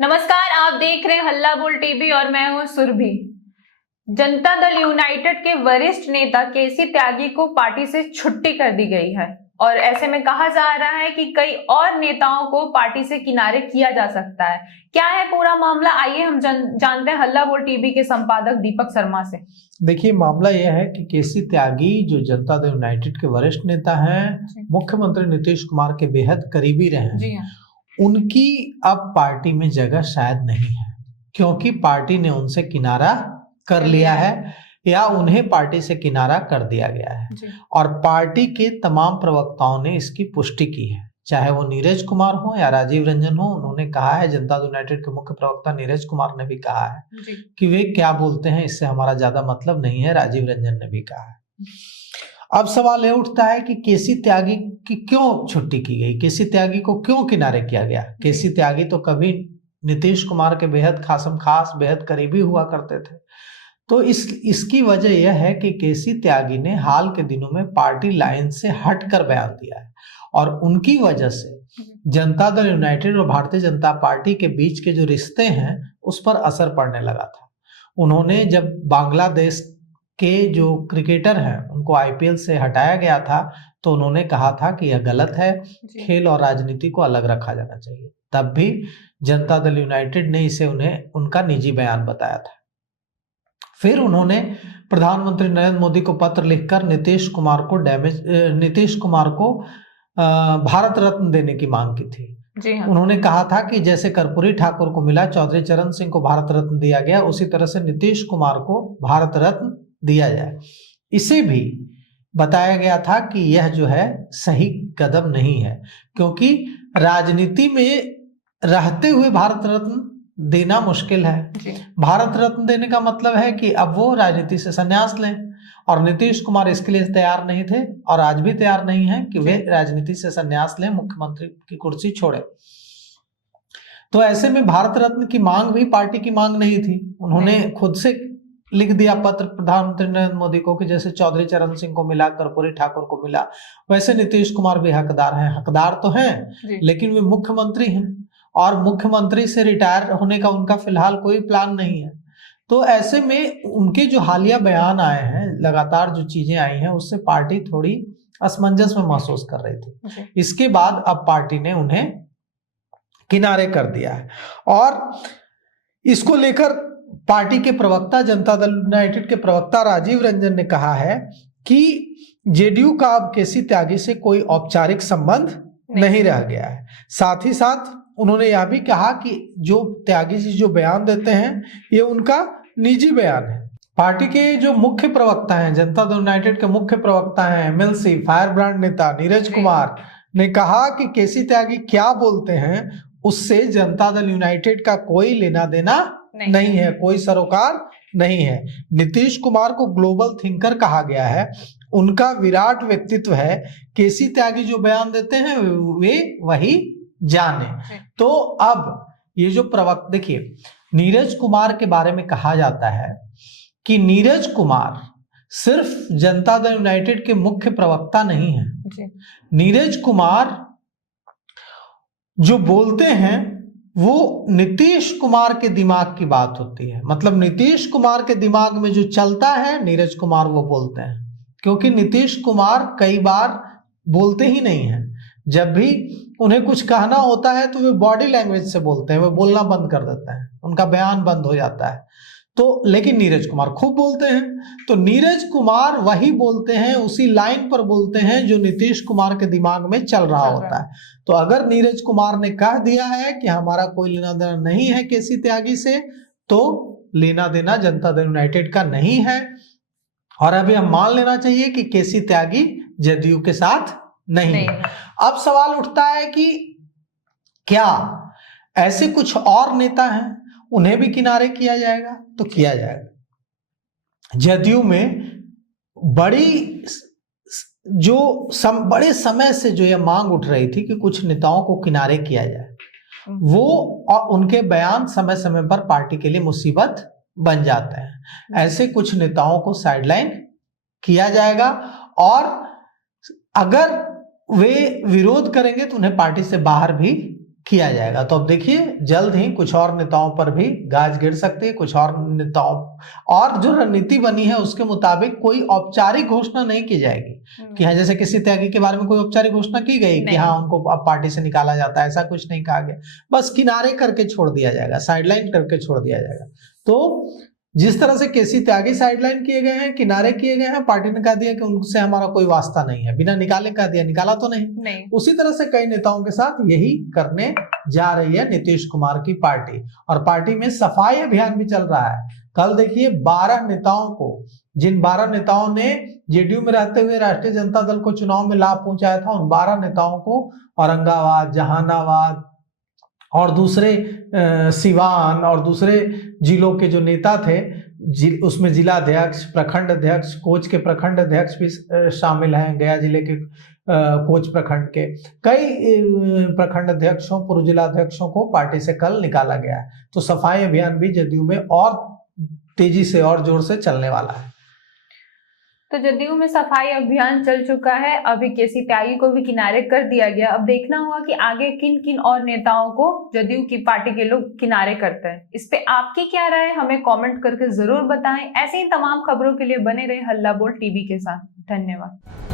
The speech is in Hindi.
नमस्कार, आप देख रहे हैं हल्ला बोल टीवी और मैं हूं सुरभि। जनता दल यूनाइटेड के वरिष्ठ नेता केसी त्यागी को पार्टी से छुट्टी कर दी गई है और ऐसे में कहा जा रहा है कि कई और नेताओं को पार्टी से किनारे किया जा सकता है। क्या है पूरा मामला, आइए हम जानते हैं हल्ला बोल टीवी के संपादक दीपक शर्मा से। देखिए, मामला यह है कि केसी त्यागी जो जनता दल यूनाइटेड के वरिष्ठ नेता हैं, मुख्यमंत्री नीतीश कुमार के बेहद करीबी रहे हैं। जी हाँ। उनकी अब पार्टी में जगह शायद नहीं है, क्योंकि पार्टी ने उनसे किनारा कर लिया है या उन्हें पार्टी से किनारा कर दिया गया है। और पार्टी के तमाम प्रवक्ताओं ने इसकी पुष्टि की है, चाहे वो नीरज कुमार हो या राजीव रंजन हो। उन्होंने कहा है, जनता दल यूनाइटेड के मुख्य प्रवक्ता नीरज कुमार ने भी कहा है कि वे क्या बोलते हैं इससे हमारा ज्यादा मतलब नहीं है। राजीव रंजन ने भी कहा है। अब सवाल यह उठता है कि केसी त्यागी की क्यों छुट्टी की गई, केसी त्यागी को क्यों किनारे किया गया। केसी त्यागी तो कभी नीतीश कुमार के बेहद खासम खास बेहद करीबी हुआ करते थे। तो इसकी वजह यह है कि केसी त्यागी ने हाल के दिनों में पार्टी लाइन से हटकर बयान दिया है और उनकी वजह से जनता दल यूनाइटेड और भारतीय जनता पार्टी के बीच के जो रिश्ते हैं उस पर असर पड़ने लगा था। उन्होंने जब बांग्लादेश के जो क्रिकेटर हैं उनको आईपीएल से हटाया गया था तो उन्होंने कहा था कि यह गलत है, खेल और राजनीति को अलग रखा जाना चाहिए। तब भी जनता दल यूनाइटेड ने इसे उन्हें उनका निजी बयान बताया था। फिर उन्होंने प्रधानमंत्री नरेंद्र मोदी को पत्र लिखकर नीतीश कुमार को भारत रत्न देने की मांग की थी। जी हाँ। उन्होंने कहा था कि जैसे कर्पूरी ठाकुर को मिला, चौधरी चरण सिंह को भारत रत्न दिया गया, उसी तरह से नीतीश कुमार को भारत रत्न दिया जाए। इसे भी बताया गया था कि यह जो है सही कदम नहीं है, क्योंकि राजनीति में रहते हुए भारत रत्न देना मुश्किल है। भारत रत्न देने का मतलब है कि अब वो राजनीति से संन्यास लें, और नीतीश कुमार इसके लिए तैयार नहीं थे और आज भी तैयार नहीं है कि वे राजनीति से संन्यास लें, मुख्यमंत्री की कुर्सी छोड़े। तो ऐसे में भारत रत्न की मांग भी पार्टी की मांग नहीं थी। उन्होंने खुद से लिख दिया पत्र प्रधानमंत्री नरेंद्र मोदी को कि जैसे चौधरी चरण सिंह को मिला, कर्पूरी ठाकुर को मिला, वैसे नीतीश कुमार भी हकदार हैं। हकदार तो हैं, लेकिन वे मुख्यमंत्री हैं और मुख्यमंत्री से रिटायर होने का उनका फिलहाल कोई प्लान नहीं है। तो ऐसे में उनके जो हालिया बयान आए हैं, लगातार जो चीजें आई हैं, उससे पार्टी थोड़ी असमंजस में महसूस कर रही थी। इसके बाद अब पार्टी ने उन्हें किनारे कर दिया है और इसको लेकर पार्टी के प्रवक्ता, जनता दल यूनाइटेड के प्रवक्ता राजीव रंजन ने कहा है कि जेडीयू का अब केसी त्यागी से कोई औपचारिक संबंध नहीं रह गया है। साथ ही साथ उन्होंने यह भी कहा कि जो त्यागी जी जो बयान देते हैं ये उनका निजी बयान है। पार्टी के जो मुख्य प्रवक्ता हैं, जनता दल यूनाइटेड के मुख्य प्रवक्ता हैं, एमएलसी फायर ब्रांड नेता नीरज कुमार ने कहा कि केसी त्यागी क्या बोलते हैं उससे जनता दल यूनाइटेड का कोई लेना देना नहीं है, कोई सरोकार नहीं है। नीतीश कुमार को ग्लोबल थिंकर कहा गया है, उनका विराट व्यक्तित्व है। केसी त्यागी जो बयान देते हैं वे वही जाने। तो अब ये जो प्रवक्ता, देखिए नीरज कुमार के बारे में कहा जाता है कि नीरज कुमार सिर्फ जनता दल यूनाइटेड के मुख्य प्रवक्ता नहीं है। नीरज कुमार जो बोलते हैं वो नीतीश कुमार के दिमाग की बात होती है। मतलब नीतीश कुमार के दिमाग में जो चलता है नीरज कुमार वो बोलते हैं, क्योंकि नीतीश कुमार कई बार बोलते ही नहीं हैं। जब भी उन्हें कुछ कहना होता है तो वे बॉडी लैंग्वेज से बोलते हैं, वे बोलना बंद कर देते हैं, उनका बयान बंद हो जाता है। तो लेकिन नीरज कुमार खूब बोलते हैं। तो नीरज कुमार वही बोलते हैं, उसी लाइन पर बोलते हैं जो नीतीश कुमार के दिमाग में चल रहा होता है। तो अगर नीरज कुमार ने कह दिया है कि हमारा कोई लेना देना नहीं है केसी त्यागी से, तो लेना देना जनता दल यूनाइटेड का नहीं है। और अभी हम मान लेना चाहिए कि केसी त्यागी जदयू के साथ नहीं। अब सवाल उठता है कि क्या ऐसे कुछ और नेता हैं, उन्हें भी किनारे किया जाएगा? तो किया जाएगा। जदयू में बड़े समय से जो यह मांग उठ रही थी कि कुछ नेताओं को किनारे किया जाए, वो और उनके बयान समय समय पर पार्टी के लिए मुसीबत बन जाते हैं। ऐसे कुछ नेताओं को साइडलाइन किया जाएगा और अगर वे विरोध करेंगे तो उन्हें पार्टी से बाहर भी किया जाएगा। तो अब देखिए जल्द ही कुछ और नेताओं पर भी गाज गिर सकती है, कुछ और नेताओं और जो रणनीति बनी है उसके मुताबिक कोई औपचारिक घोषणा नहीं की जाएगी कि हाँ जैसे किसी त्यागी के बारे में कोई औपचारिक घोषणा की गई कि हाँ उनको अब पार्टी से निकाला जाता है, ऐसा कुछ नहीं कहा गया। बस किनारे करके छोड़ दिया जाएगा, साइडलाइन करके छोड़ दिया जाएगा। तो जिस तरह से केसी त्यागी साइडलाइन किए गए हैं, किनारे किए गए हैं, पार्टी ने कह दिया कि उनसे हमारा कोई वास्ता नहीं है, बिना निकाले कह दिया, निकाला तो नहीं। उसी तरह से कई नेताओं के साथ यही करने जा रही है नीतीश कुमार की पार्टी। और पार्टी में सफाई अभियान भी चल रहा है। कल देखिए 12 नेताओं को, जिन 12 नेताओं ने जेडीयू में रहते हुए राष्ट्रीय जनता दल को चुनाव में लाभ पहुंचाया था, उन 12 नेताओं को औरंगाबाद, जहानाबाद और दूसरे सिवान और दूसरे जिलों के जो नेता थे, उसमें जिला अध्यक्ष, प्रखंड अध्यक्ष, कोच के प्रखंड अध्यक्ष भी शामिल हैं। गया जिले के कोच प्रखंड के कई प्रखंड अध्यक्षों, पूर्व जिला अध्यक्षों को पार्टी से कल निकाला गया है। तो सफाई अभियान भी जदयू में और तेजी से और जोर से चलने वाला है। तो जदयू में सफाई अभियान चल चुका है, अभी केसी त्यागी को भी किनारे कर दिया गया। अब देखना होगा कि आगे किन किन और नेताओं को जदयू की पार्टी के लोग किनारे करते हैं। इस पे आपकी क्या राय है, हमें कमेंट करके जरूर बताएं। ऐसे ही तमाम खबरों के लिए बने रहे हल्ला बोल टीवी के साथ। धन्यवाद।